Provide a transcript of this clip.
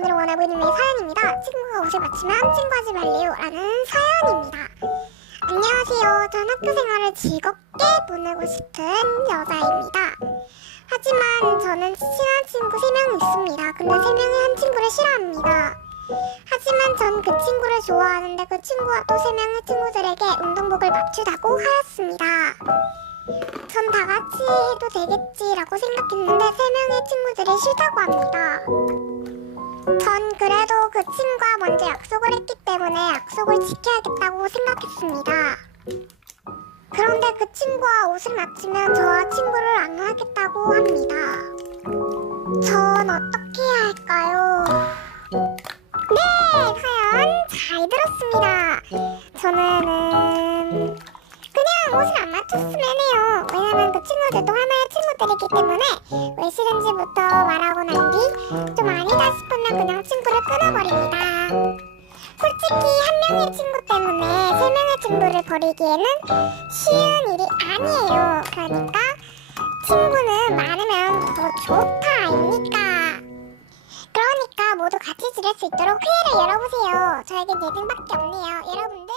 오늘은 원해보님의 사연입니다. 친구가 옷을 맞추면 친구하지 말래요 라는 사연입니다. 안녕하세요. 전 학교 생활을 즐겁게 보내고 싶은 여자입니다. 하지만 저는 친한 친구 3명 있습니다. 근데 3명이 한 친구를 싫어합니다. 하지만 전 그 친구를 좋아하는데 그 친구와 또 3명의 친구들에게 운동복을 맞추자고 하였습니다. 전 다 같이 해도 되겠지라고 생각했는데 3명의 친구들이 싫다고 합니다. 전 그래도 그 친구와 먼저 약속을 했기 때문에 약속을 지켜야겠다고 생각했습니다. 그런데 그 친구와 옷을 맞추면 저와 친구를 안 하겠다고 합니다. 전 어떻게 해야 할까요? 네! 사연 잘 들었습니다. 저는 그냥 옷을 안 맞췄으면 해요. 왜냐면 그 친구들도 하나의 친구들이기 때문에 왜 싫은지부터 말하고 난 뒤 좀 아니다 싶으면 그냥 친구를 끊어버립니다. 솔직히 한 명의 친구 때문에 3명의 친구를 버리기에는 쉬운 일이 아니에요. 그러니까 친구는 많으면 더 좋다 아닙니까? 그러니까 모두 같이 지낼 수 있도록 회의를 열어보세요. 저에겐 예능밖에 없네요. 여러분들